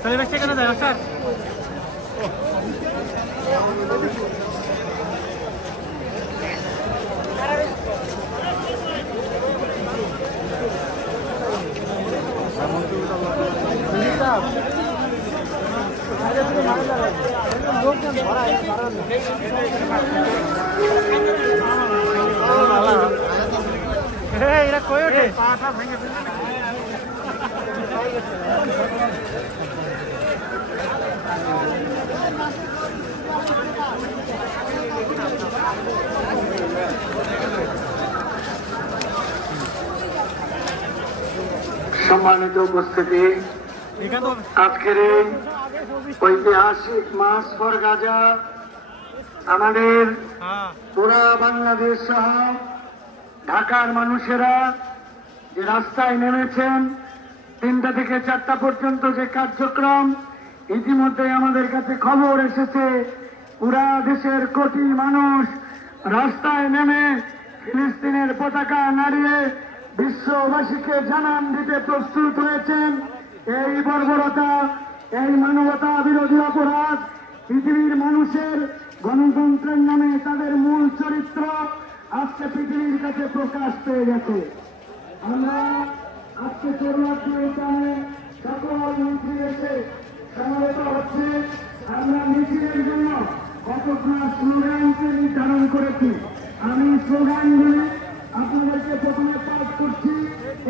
তাহলে ব্যবসা কেন যায় স্যার? এরা কই ওঠে? সম্মানিত উপস্থিতি, আজকের এই ঐতিহাসিক মাস ফর গাজা আমাদের পুরা বাংলাদেশ সহ ঢাকার মানুষেরা যে রাস্তায় নেমেছেন 3টা থেকে 4টা পর্যন্ত যে কার্যক্রম, ইতিমধ্যে আমাদের কাছে খবর এসেছে পুরা দেশের কোটি মানুষ রাস্তায় নেমে ফিলিস্তিনের পতাকা নাড়িয়ে বিশ্ববাসীকে জানান দিতে প্রস্তুত হয়েছেন। এই বর্বরতা, এই মানবতা বিরোধী অপরাধ, পৃথিবীর মানুষের গণতন্ত্রের নামে তাদের মূল চরিত্র আজকে পৃথিবীর কাছে প্রকাশ পেয়ে গেছে। আমরা আজকে চরুয়াখানে সকল মন্ত্রী এসে সমাবেত হচ্ছে। আমরা মিছিলের জন্য কতটা স্লোগানকে নির্ধারণ করেছি। আমি স্লোগানগুলি আপনাদেরকে প্রথমে পাঠ করছি,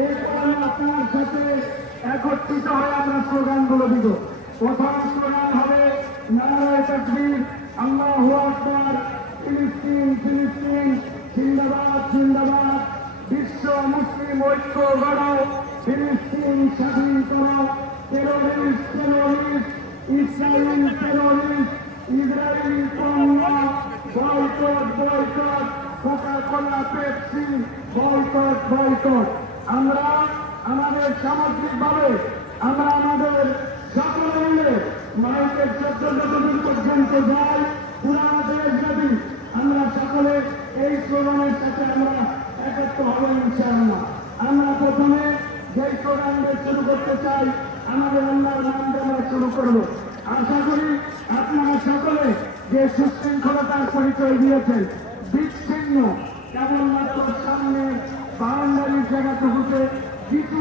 এরপরে আপনার সাথে একত্রিত হয়ে আমরা স্লোগানগুলো দিব। প্রথম স্লোগান হবে নারায়ে তাকবীর, আল্লাহু আকবার, ফিলিস্তিন ফিলিস্তিন, জিন্দাবাদ জিন্দাবাদ, বিশ্ব মুসলিম ঐক্য গড়ো, ফিলিস্তিন স্বাধীন করো, terrorist terrorist, Israel terrorist, Israeli পণ্য boycott boycott, Coca Cola Pepsi boycott boycott. আমরা আমাদের সামগ্রিকভাবে আমরা আমাদের সকলে মিলে মাইকের 14 পর্যন্ত যাই পুরা দেশব্যাপী। আমরা সকলে এই স্লোগানের সাথে আমরা একত্র হব ইনশাআল্লাহ। আমরা প্রথমে যে স্লোগান শুরু করতে চাই, আমাদের আল্লাহর নাম দিয়ে আমরা শুরু করব। আশা করি আপনারা সকলে যে সুশৃঙ্খলতার পরিচয় দিয়েছেন, বিচ্ছিন্ন কেবলমাত্র সামনে বাউন্ডারির জায়গাটুকুতে কিছু